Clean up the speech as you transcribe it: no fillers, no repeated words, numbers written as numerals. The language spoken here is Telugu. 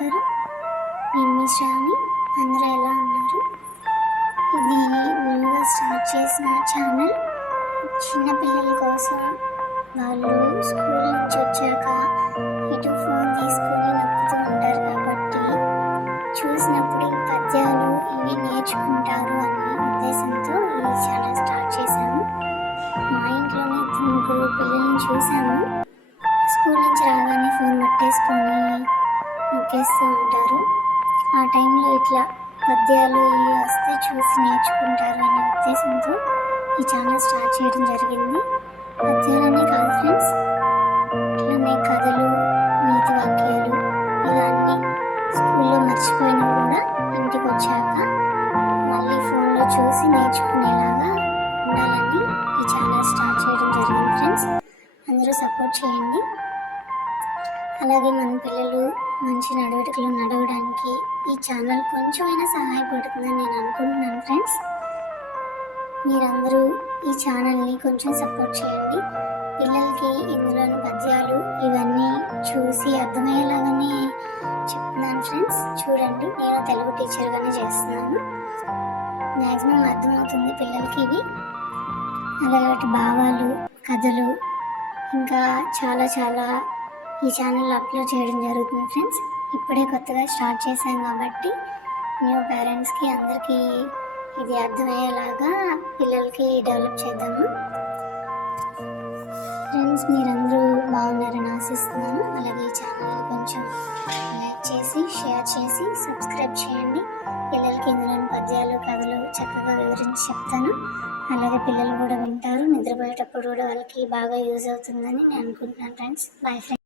నమస్కారం. నేను మీ శ్రావణి. అందరూ ఎలా ఉన్నారు? ఇది న్యూగా స్టార్ట్ చేసిన ఛానల్. చిన్నపిల్లల కోసం. వాళ్ళు స్కూల్ నుంచి వచ్చాక ఇటు ఫోన్ తీసుకొని నొక్కుతూ ఉంటారు కాబట్టి చూసినప్పుడు ఈ పద్యాలు ఇవి నేర్చుకుంటారు అనే ఉద్దేశంతో ఈ ఛానల్ స్టార్ట్ చేశాను. మా ఇంట్లోనే 3 పిల్లల్ని చూశాను. స్కూల్ నుంచి రాగానే ఫోన్ పట్టేసుకొని నొక్కేస్తూ ఉంటారు. ఆ టైంలో ఇట్లా పద్యాలు ఇవి వస్తే చూసి నేర్చుకుంటారు అనే ఉద్దేశంతో ఈ ఛానల్ స్టార్ట్ చేయడం జరిగింది. పద్యాలనే కాదు ఫ్రెండ్స్, ఇట్లానే కథలు, నీతి వాక్యాలు ఇలా అన్నీ స్కూల్లో మర్చిపోయినా కూడా ఇంటికి వచ్చాక మళ్ళీ ఫోన్లో చూసి నేర్చుకునేలాగా ఉండాలని ఈ ఛానల్ స్టార్ట్ చేయడం జరిగింది ఫ్రెండ్స్. అందరూ సపోర్ట్ చేయండి. అలాగే మన పిల్లలు మంచి నడవడికలు నడవడానికి ఈ ఛానల్ కొంచెమైనా సహాయపడుతుందని నేను అనుకుంటున్నాను ఫ్రెండ్స్. మీరందరూ ఈ ఛానల్ని కొంచెం సపోర్ట్ చేయండి. పిల్లలకి ఇందులోని పద్యాలు ఇవన్నీ చూసి అర్థమయ్యేలాగానే చెప్తున్నాను ఫ్రెండ్స్. చూడండి, నేను తెలుగు టీచర్గానే చేస్తున్నాను. మ్యాక్సిమం అర్థమవుతుంది పిల్లలకి ఇవి. అలాంటి భావాలు, కథలు ఇంకా చాలా చాలా ఈ ఛానల్లో అప్లోడ్ చేయడం జరుగుతుంది ఫ్రెండ్స్. ఇప్పుడే కొత్తగా స్టార్ట్ చేశాం కాబట్టి న్యూ పేరెంట్స్కి అందరికీ ఇది అర్థమయ్యేలాగా పిల్లలకి డెవలప్ చేద్దాము ఫ్రెండ్స్. మీరందరూ బాగున్నారని ఆశిస్తున్నాను. అలాగే ఈ ఛానల్ని కొంచెం లైక్ చేసి, షేర్ చేసి, సబ్స్క్రైబ్ చేయండి. పిల్లలకి ఇందులోని పద్యాలు, కథలు చక్కగా వివరించి చెప్తాను. అలాగే పిల్లలు కూడా వింటారు. నిద్రపోయేటప్పుడు కూడా వాళ్ళకి బాగా యూజ్ అవుతుందని నేను అనుకుంటున్నాను ఫ్రెండ్స్. Bye friends.